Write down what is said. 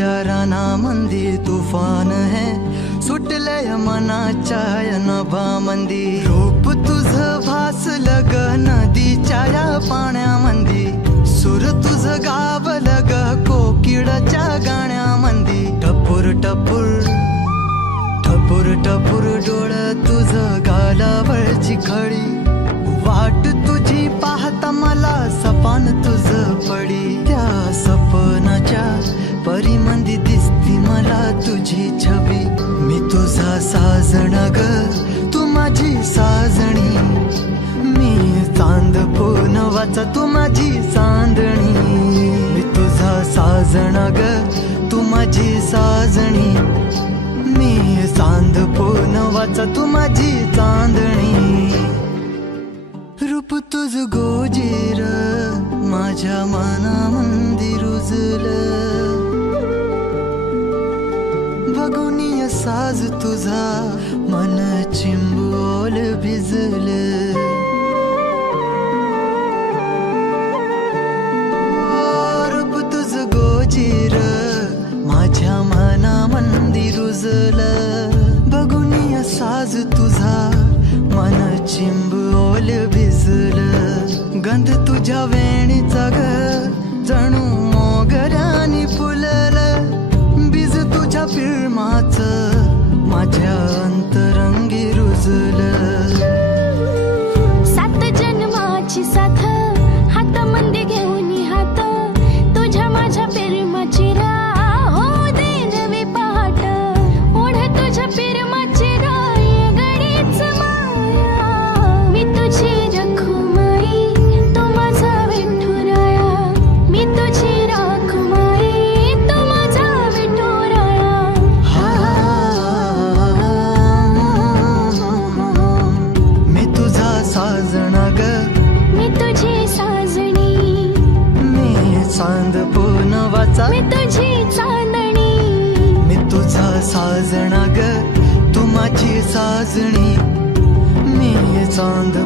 विचाराना मंदी तुफान है सुटलय मनाच्या नभामंदी रूप तुझ भासलं ग नदीच्या या पाण्यामंदी सूर तुझ गावलं ग कोकिळच्या गाण्यामंदी टपूर टपूर टपूर टपूर डोळ तुझ गालावरची खळी वाट तुझी पाहता मला सपान तुझ पडी त्या सपनाच्या परिमंदी दिसती मला तुझी छबी मी तुझा साजण ग तू माझी साजणी मी चांद पूनवाचा तू माझी चांदणी मी तुझा साजण ग तू माझी साजणी मी चांद पूनवाचा तू माझी चांदणी रूप तुझ गोजीर माझ्या मनामंदी रुजलं बघुनिय साज तुझा मन चिंबोल भिजलं रूप तुझ गोजीर माझ्या मनामंदी रुजलं बघुनिय साज तुझा मन चिंबोल भिजलं गंध तुझ्या वेणीचा ग जणू मोगऱ्यानी फुललं बीज तुझ्या फिल्माचं माझ्या अंतरंगी रुजलं सात जन्माची साथ हात मंदी घेऊन हात तुझ्या माझ्या प्रेमाची राह हो दे नवी पहाट ओढ तुझ्या प्रेमाची राह गडीच माया मी तुझी रखुमाई तू माझा विठुराया मी तुझी रखुमाई तू माझा विठुराया मी तुझा साजना ग मी तुझी साजणी मी चांद पूनवाचा मी तुझी चांदणी मी तुझा साजना ग तू माझी साजणी मी चांद